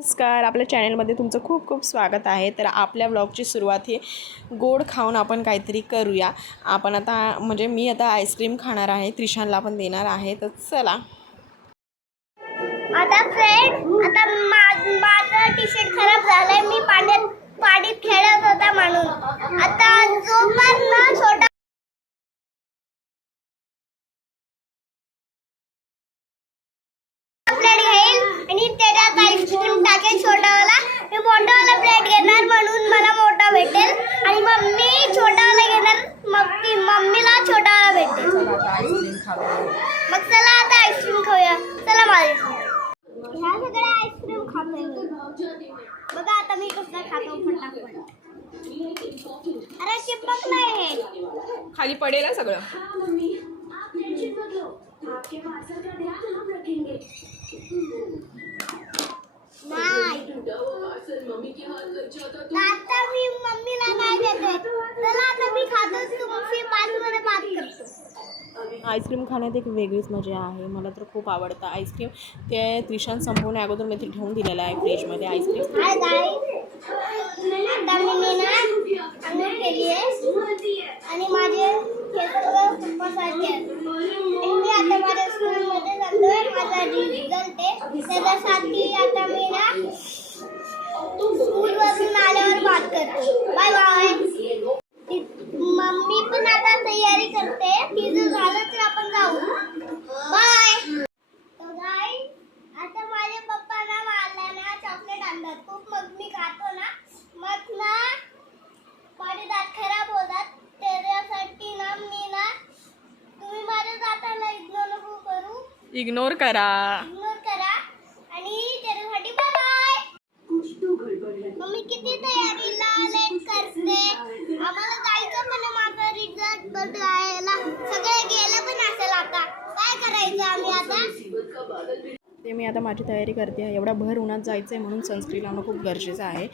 नमस्कार आपल्या चॅनलमध्ये तुमचं खूप खूप स्वागत आहे. तर आपल्या ब्लॉगची सुरुवात ही गोड खाऊन आपण काहीतरी करूया. आपण आता म्हणजे मी आता आईस्क्रीम खाणार आहे त्रिशांला पण देणार आहे. तर चला. आता फ्रेंड आता मा- माझं टी शर्ट खराब झालंय. मी पाण्यात पाणीत खेळत होता म्हणून. आता जो पण ना छोटा प्लेट घेईल आणि त्याच्यात आईस्क्रीम टाकेल छोटावाला मी मोठावाला प्लेट घेणार म्हणून मला मोठा भेटेल. आणि मम्मी छोटावाला घेणार. मग ती मम्मीला छोटावाला भेटेल. मग चला आता आईस्क्रीम खाऊया. चला माझ्या ह्या सगळ्या आईस्क्रीम खातोय मी. बघा आता मी कसं खातो फटाफट. अरे चिपकलंय हे. खाली पडेल हा सगळं आता मी मम्मीला नाही देते। चला आता मी खातो तुमची पाच मध्ये बात करतो। आईस्क्रीम खाण्यात एक वेगळीच मज़ा आहे. मला तर खूप आवडतं आईस्क्रीम ते त्रिशान संपवण्या अगोदर मी ते ठेवून दिलेलं आहे फ्रीजमध्ये आईस्क्रीम हाय आता मी ना अंघोळ केली आहे. आणि माझे केस सगळं मसाले आहेत मी आता माझ्या स्कूलमध्ये जातोय. माझा रिझल्ट आहे. त्याच्यासाठी आता इग्नोर करा. इग्नोर करा. आणि त्याच्यासाठी बाय बाय मम्मी किती तयारीला लेट करते. आम्हाला जायचं पण आहे माझा रिझल्ट बघायला सगळे गेलं पण असेल आता. काय करायचं आम्ही आता? ते मी आता माझी तयारी करते आहे. एवढ्या भर उन्हात जायचं आहे म्हणून सनस्क्रीन लावणं खूप गरजेचं आहे.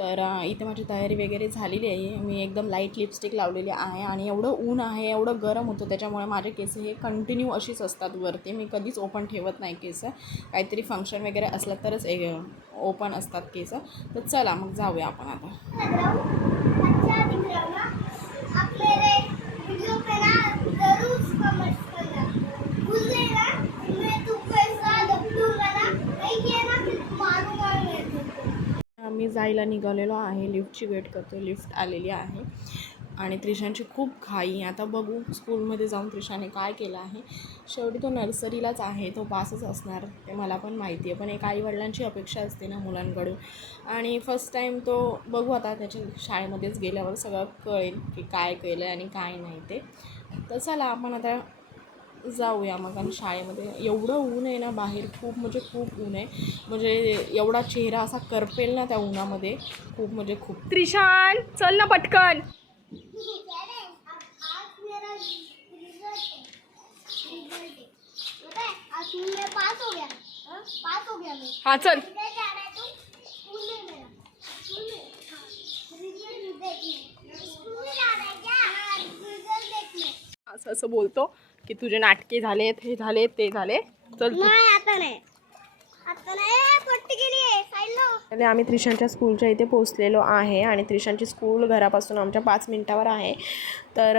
तर इथे माझी तयारी वगैरे झालेली आहे. मी एकदम लाइट लिपस्टिक लावलेली आहे आणि एवढं ऊन आहे एवढं गरम होतं त्याच्यामुळे माझे केस हे कंटिन्यू अशीच असतात वरती. मी कधीच ओपन ठेवत नाही केस. काहीतरी फंक्शन वगैरे असलं तरच ए ओपन असतात केस. तर चला मग जाऊया आपण आता लग रहा हूँ अच्छा दिख रहा हूँ ना आप मेरे वीडियो पे ना जरूर कमेंट करना भूल गए ना मैं तुमको ऐसा दबूंगा ना नहीं किया ना फिर मारूंगा मैं तुमको आम्ही जायला निघालेलो आहे. लिफ्टची वेट करतो लिफ्ट आलेली आहे. आणि त्रिशांची खूप घाई आता बघू स्कूलमध्ये जाऊन त्रिशाने काय केलं आहे. शेवटी तो नर्सरीलाच आहे. तो पासच असणार. ते मला पण माहिती आहे. पण एक आईवडिलांची अपेक्षा असते ना मुलांकडून. आणि फर्स्ट टाईम तो बघू आता त्याच्या शाळेमध्येच गेल्यावर सगळं कळेल की काय केलं आणि काय नाही ते. तर चला आपण आता जाऊया मग आणि शाळेमध्ये. एवढं ऊन आहे ना बाहेर खूप म्हणजे खूप ऊन आहे. म्हणजे एवढा चेहरा असा करपेल ना त्या उन्हामध्ये खूप म्हणजे खूप. त्रिशान चल ना पटकन. हा चल. असं असं बोलतो. की तुझे नाटके झालेत हे झाले ते झाले चल आणि आम्ही त्रिशांच्या स्कूलच्या इथे पोचलेलो आहे आणि त्रिशांची स्कूल घरापासून आमच्या पाच मिनटावर आहे. तर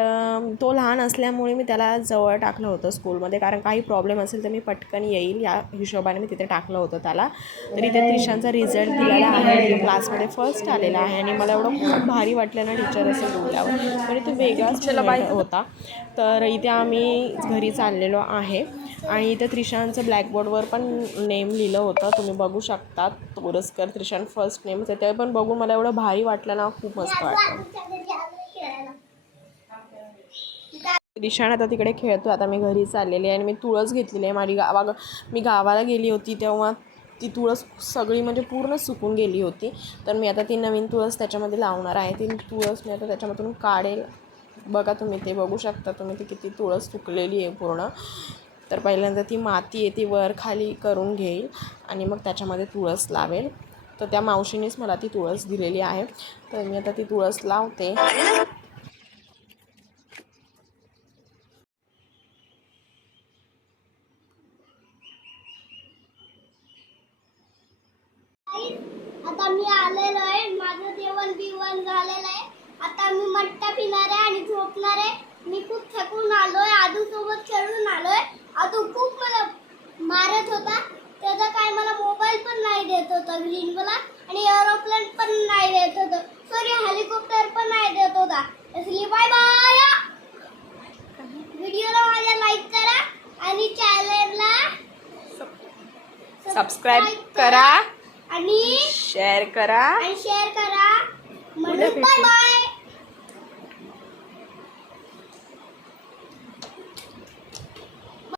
तो लहान असल्यामुळे मी त्याला जवळ टाकलं होतं स्कूलमध्ये. कारण काही प्रॉब्लेम असेल तर मी पटकन येईल. या हिशोबाने मी तिथे टाकलं होतं त्याला. तर इथे त्रिशांचा रिझल्ट दिलेला आहे. क्लासमध्ये फर्स्ट आलेला आहे. आणि मला एवढं खूप भारी वाटलं ना टीचर असं बोलल्यावर. म्हणजे तो वेगळाच होता. तर इथे आम्ही घरी चाललेलो आहे. आणि इथे त्रिशांचं ब्लॅकबोर्डवर पण नेम लिहिलं होतं. तुम्ही बघू शकता तोरसकर त्रिशान फर्स्ट नेम ते पण बघून मला एवढं भारी वाटलं ना. खूप मस्त वाटलं. त्रिशान आता तिकडे खेळतो. आता मी घरी चाललेली आहे आणि मी तुळस घेतलेली आहे. माझी गावा मी गावाला गेली होती तेव्हा ती तुळस सगळी म्हणजे पूर्ण सुकून गेली होती. तर मी आता ती नवीन तुळस त्याच्यामध्ये लावणार आहे. ती तुळस मी आता त्याच्यामधून काढेल. बघा तुम्ही ते बघू शकता तुम्ही ती किती तुळस सुकलेली आहे पूर्ण. तर पहिल्यांदा ती माती आहे ती वर खाली करून घेईल आणि मग त्याच्यामध्ये तुळस लावेल. तर त्या मावशीनेच मला ती तुळस दिलेली आहे. तर मी आता ती तुळस लावते. आता मी आलेलो आहे. माझं जेवण बिवण झालेलं आहे. आता मी मट्टा पिणार आहे आणि झोपणार आहे. मी खूप थकून आलोय. आदू सोबत खेळून आलोय. आदू खूप मला मारत होता. त्याचा काय मला मोबाईल पण नाही देत होता ग्रीन मला आणि एरोप्लेन पण नाही देत होतं. सॉरी हेलिकॉप्टर पण नाही देत होता. इसलिए बाय बाय व्हिडिओला माझ्या लाईक करा आणि चॅनलला सबस्क्राईब करा. आणि शेअर करा. आणि शेअर करा. म्हणून. Bye bye